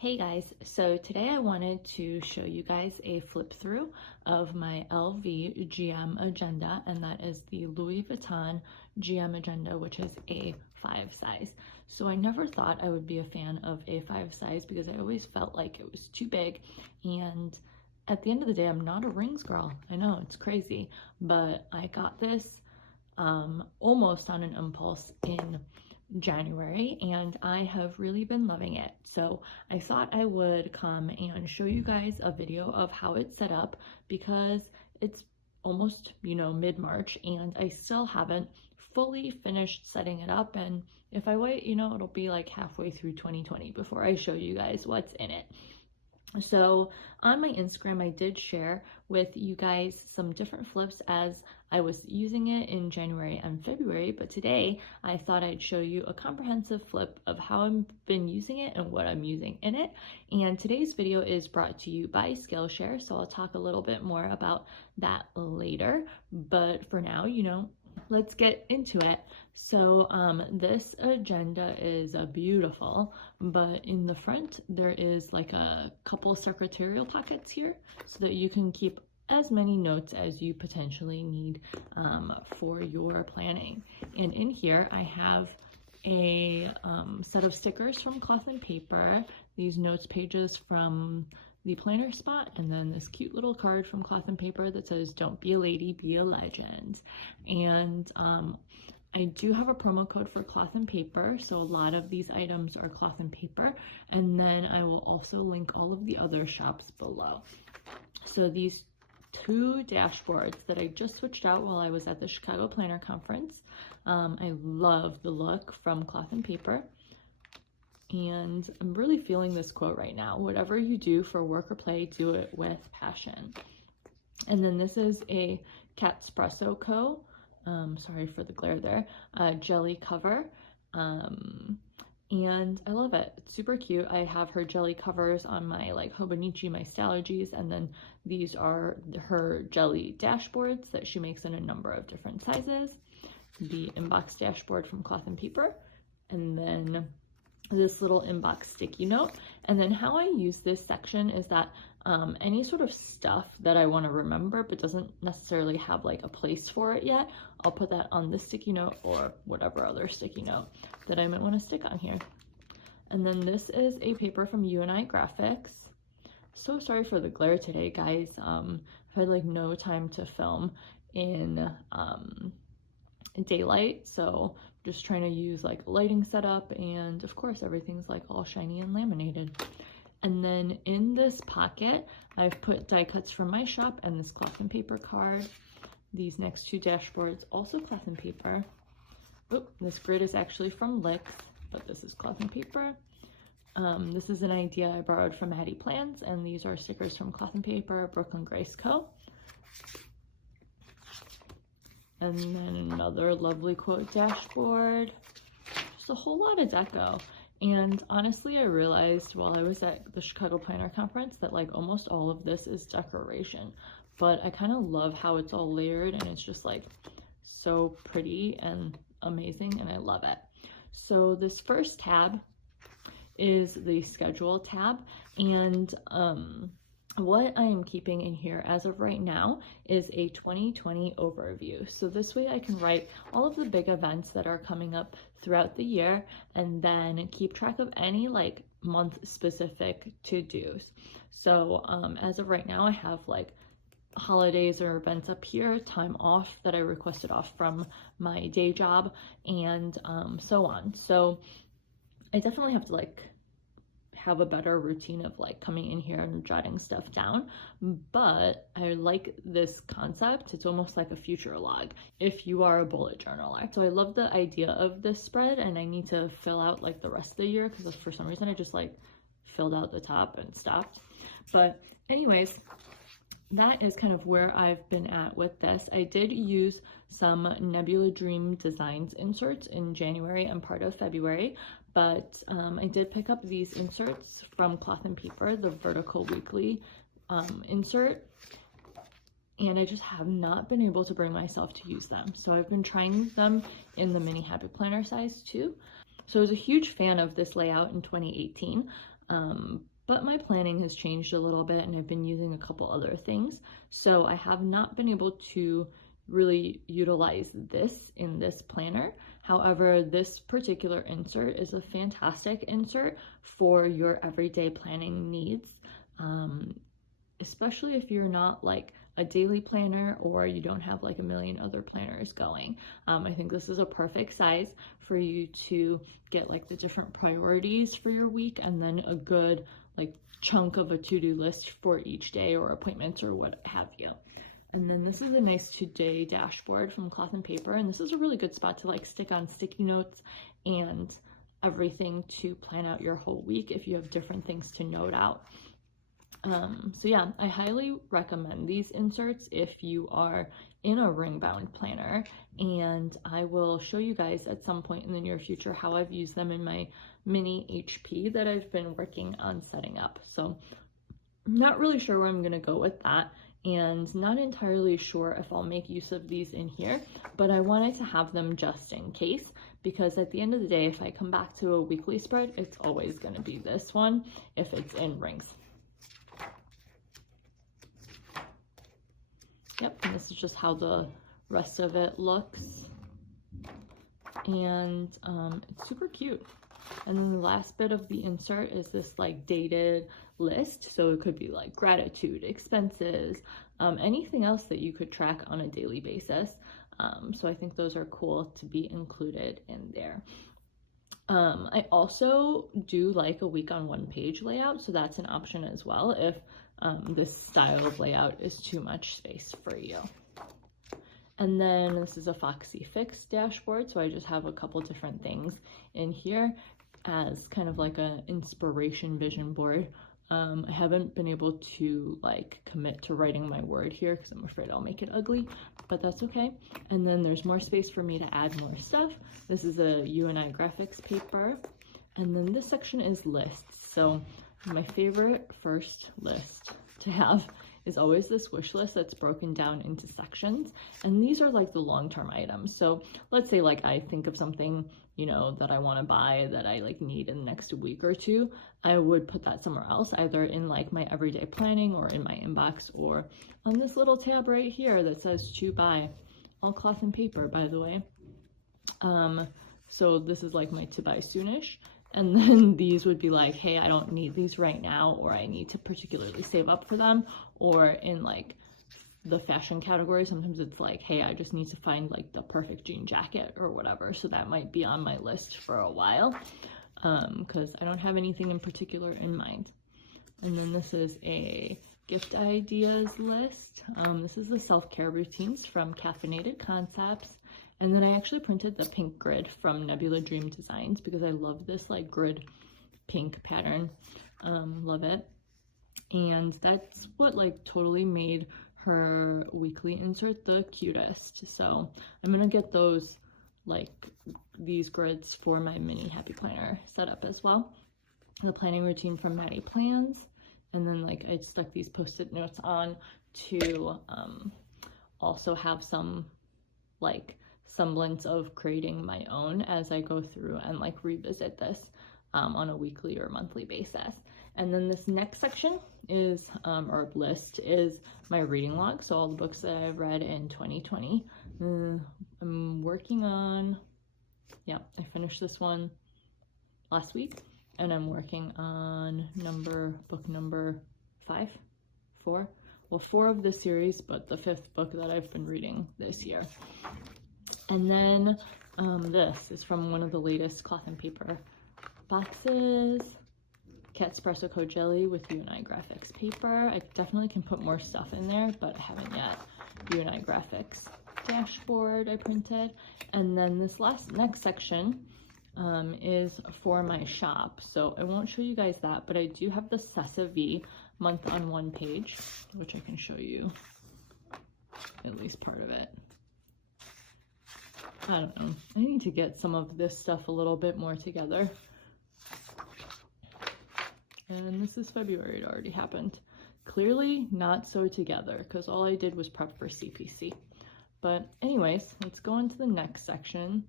Hey guys, so today I wanted to show you guys a flip through of my LV GM Agenda, and that is the Louis Vuitton GM Agenda, which is A5 size. So I never thought I would be a fan of A5 size because I always felt like it was too big, and at the end of the day, I'm not a rings girl. I know, it's crazy, but I got this almost on an impulse in January, and I have really been loving it. So I thought I would come and show you guys a video of how it's set up because it's almost, mid-March and I still haven't fully finished setting it up. And if I wait, it'll be like halfway through 2020 before I show you guys what's in it. So on my Instagram, I did share with you guys some different flips as I was using it in January and February, but today I thought I'd show you a comprehensive flip of how I've been using it and what I'm using in it. And today's video is brought to you by Skillshare, so I'll talk a little bit more about that later. But for now, let's get into it. So this agenda is beautiful, but in the front there is like a couple secretarial pockets here so that you can keep as many notes as you potentially need for your planning. And in here I have a set of stickers from Cloth and Paper, these notes pages from the planner spot, and then this cute little card from Cloth and Paper that says "Don't be a lady, be a legend." And I do have a promo code for Cloth and Paper, so a lot of these items are Cloth and Paper, and then I will also link all of the other shops below. So these two dashboards that I just switched out while I was at the Chicago Planner Conference, I love the look from Cloth and Paper. And I'm really feeling this quote right now: whatever you do for work or play, do it with passion. And then this is a Catspresso Co. Sorry for the glare there. Jelly cover. And I love it. It's super cute. I have her jelly covers on my Hobonichi, my Stallergies, and then these are her jelly dashboards that she makes in a number of different sizes. The inbox dashboard from Cloth and Paper, and then this little inbox sticky note. And then how I use this section is that any sort of stuff that I want to remember but doesn't necessarily have a place for it yet, I'll put that on this sticky note or whatever other sticky note that I might want to stick on here. And then this is a paper from UNI Graphics. So sorry for the glare today, guys. I've had no time to film in daylight, so just trying to use a lighting setup, and of course everything's all shiny and laminated. And then in this pocket I've put die cuts from my shop and this Cloth and Paper card. These next two dashboards also Cloth and Paper. Oh, this grid is actually from Licks, but this is Cloth and Paper. This is an idea I borrowed from Hattie Plans, and these are stickers from Cloth and Paper, Brooklyn Grace Co. And then another lovely quote dashboard. Just a whole lot of deco. And honestly, I realized while I was at the Chicago Planner Conference that almost all of this is decoration. But I kind of love how it's all layered, and it's just so pretty and amazing, and I love it. So this first tab is the schedule tab, and what I am keeping in here as of right now is a 2020 overview. So this way I can write all of the big events that are coming up throughout the year, and then keep track of any month specific to-dos. So as of right now I have holidays or events up here, time off that I requested off from my day job, and so on. So I definitely have to have a better routine of coming in here and jotting stuff down, but I like this concept. It's almost like a future log if you are a bullet journaler. So I love the idea of this spread, and I need to fill out the rest of the year because for some reason I just filled out the top and stopped. But anyways, that is kind of where I've been at with this. I did use some Nebula Dream Designs inserts in January and part of February, but I did pick up these inserts from Cloth and Paper, the Vertical Weekly insert, and I just have not been able to bring myself to use them. So I've been trying them in the mini habit planner size too. So I was a huge fan of this layout in 2018. But my planning has changed a little bit and I've been using a couple other things. So I have not been able to really utilize this in this planner. However, this particular insert is a fantastic insert for your everyday planning needs, especially if you're not like a daily planner or you don't have like a million other planners going. I think this is a perfect size for you to get like the different priorities for your week and then a good like chunk of a to-do list for each day or appointments or what have you. And then this is a nice today dashboard from Cloth and Paper, and this is a really good spot to like stick on sticky notes and everything to plan out your whole week if you have different things to note out. So yeah, I highly recommend these inserts if you are in a ring bound planner, and I will show you guys at some point in the near future how I've used them in my mini HP that I've been working on setting up. So I'm not really sure where I'm going to go with that, and not entirely sure if I'll make use of these in here, but I wanted to have them just in case, because at the end of the day, if I come back to a weekly spread, it's always going to be this one if it's in rings. Yep, and this is just how the rest of it looks, and it's super cute. And then the last bit of the insert is this like dated list. So it could be like gratitude, expenses, anything else that you could track on a daily basis. So I think those are cool to be included in there. I also do like a week on one page layout. So that's an option as well if this style of layout is too much space for you. And then this is a Foxy Fix dashboard. So I just have a couple different things in here as kind of like an inspiration vision board. I haven't been able to like commit to writing my word here because I'm afraid I'll make it ugly, but that's okay. And then there's more space for me to add more stuff. This is a UNI graphics paper. And then this section is lists. So my favorite first list to have is always this wish list that's broken down into sections, and these are like the long-term items. So let's say like I think of something, you know, that I want to buy that I like need in the next week or two, I would put that somewhere else, either in like my everyday planning or in my inbox or on this little tab right here that says to buy, all Cloth and Paper, by the way. So this is like my to buy soonish. And then these would be like, hey, I don't need these right now, or I need to particularly save up for them. Or in like the fashion category, sometimes it's like, hey, I just need to find like the perfect jean jacket or whatever. So that might be on my list for a while because I don't have anything in particular in mind. And then this is a gift ideas list. This is the self-care routines from Caffeinated Concepts. And then I actually printed the pink grid from Nebula Dream Designs because I love this like grid pink pattern. Love it. And that's what like totally made her weekly insert the cutest. So I'm gonna get those like these grids for my mini happy planner set up as well. The planning routine from Maddie Plans. And then like I stuck these post-it notes on to also have some like semblance of creating my own as I go through and like revisit this on a weekly or monthly basis. And then this next section is, or list is my reading log. So all the books that I've read in 2020. I'm working on, yeah, I finished this one last week and I'm working on book number 4 of this series, but the 5th book that I've been reading this year. And then this is from one of the latest Cloth and Paper boxes, Cat Espresso Code Jelly with UNI graphics paper. I definitely can put more stuff in there, but I haven't yet. UNI graphics dashboard I printed. And then this next section is for my shop. So I won't show you guys that, but I do have the Sessa V month on one page, which I can show you at least part of it. I don't know. I need to get some of this stuff a little bit more together. And this is February. It already happened. Clearly not so together because all I did was prep for CPC. But anyways, let's go on to the next section,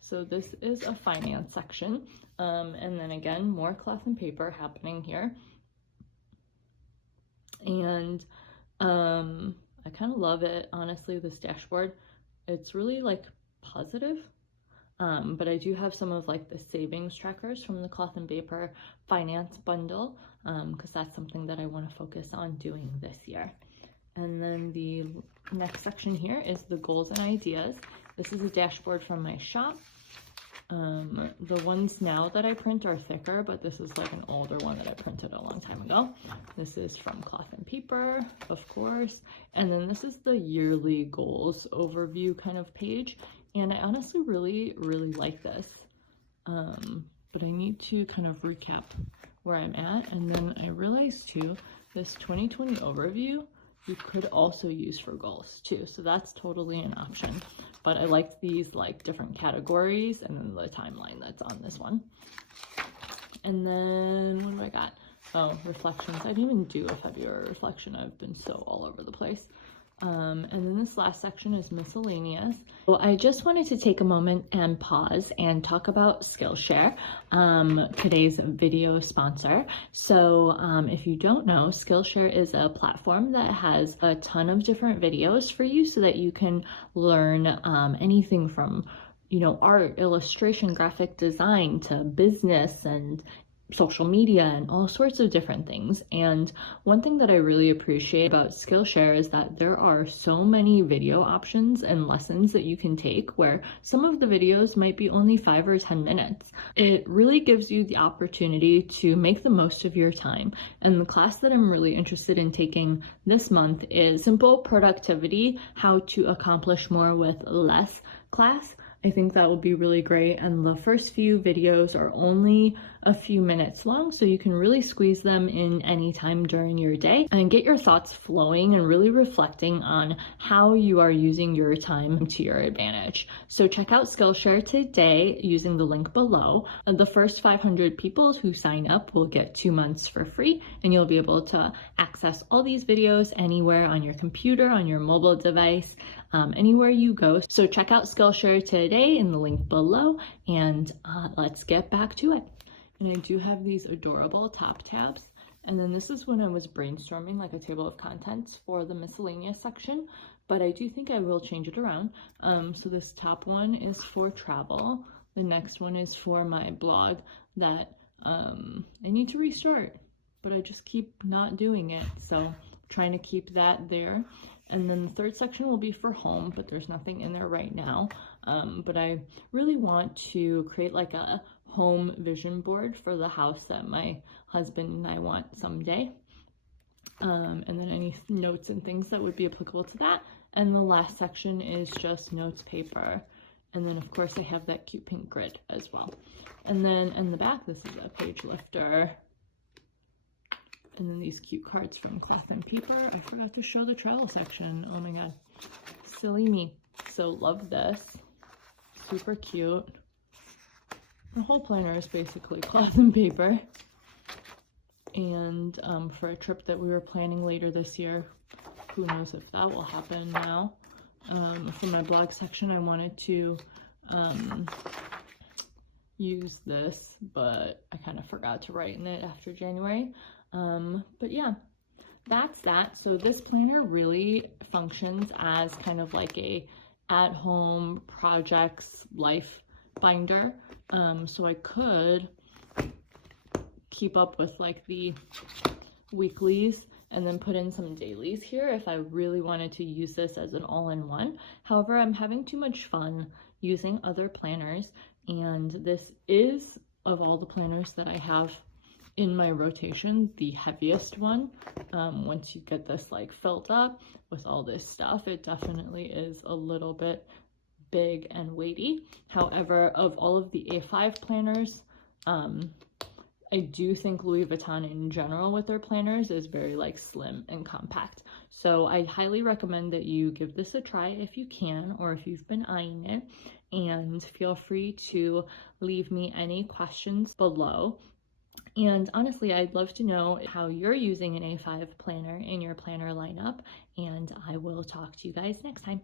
So this is a finance section. And then again, more cloth and paper happening here. And I kind of love it, honestly, this dashboard. It's really like positive. But I do have some of like the savings trackers from the cloth and paper finance bundle, because that's something that I want to focus on doing this year. And then the next section here is the goals and ideas. This is a dashboard from my shop. The ones now that I print are thicker, but this is like an older one that I printed a long time ago. This is from cloth and paper, of course. And then this is the yearly goals overview kind of page. And I honestly really like this. But I need to kind of recap where I'm at. And then I realized too, this 2020 overview, you could also use for goals too. So that's totally an option. But I liked these like different categories and then the timeline that's on this one. And then what do I got? Oh, reflections. I didn't even do a February reflection. I've been so all over the place. And then this last section is miscellaneous. So I just wanted to take a moment and pause and talk about Skillshare, today's video sponsor. So if you don't know, Skillshare is a platform that has a ton of different videos for you so that you can learn anything from, you know, art, illustration, graphic design to business and social media and all sorts of different things. And one thing that I really appreciate about Skillshare is that there are so many video options and lessons that you can take where some of the videos might be only 5 or 10 minutes. It really gives you the opportunity to make the most of your time. And the class that I'm really interested in taking this month is Simple Productivity: How to Accomplish More with Less class. I think that will be really great, and the first few videos are only a few minutes long, so you can really squeeze them in anytime during your day and get your thoughts flowing and really reflecting on how you are using your time to your advantage. So check out Skillshare today using the link below. The first 500 people who sign up will get 2 months for free, and you'll be able to access all these videos anywhere on your computer, on your mobile device, anywhere you go. So check out Skillshare today in the link below, and let's get back to it. And I do have these adorable top tabs. And then this is when I was brainstorming like a table of contents for the miscellaneous section, but I do think I will change it around. So this top one is for travel. The next one is for my blog that I need to restart, but I just keep not doing it. So trying to keep that there. And then the third section will be for home, but there's nothing in there right now. But I really want to create like a home vision board for the house that my husband and I want someday. And then any notes and things that would be applicable to that. And the last section is just notes paper. And then of course I have that cute pink grid as well. And then in the back, this is a page lifter. And then these cute cards from cloth and paper. I forgot to show the travel section. Oh my god, silly me. So love this, super cute. The whole planner is basically cloth and paper. And for a trip that we were planning later this year, who knows if that will happen now. For my blog section, I wanted to use this, but I kind of forgot to write in it after January. But yeah, that's that. So this planner really functions as kind of like a at-home projects life binder. So I could keep up with like the weeklies and then put in some dailies here if I really wanted to use this as an all-in-one. However, I'm having too much fun using other planners, and this is, of all the planners that I have in my rotation, the heaviest one. Once you get this like filled up with all this stuff, it definitely is a little bit big and weighty. However, of all of the A5 planners, I do think Louis Vuitton in general with their planners is very like slim and compact. So I highly recommend that you give this a try if you can, or if you've been eyeing it, and feel free to leave me any questions below. And honestly, I'd love to know how you're using an A5 planner in your planner lineup, and I will talk to you guys next time.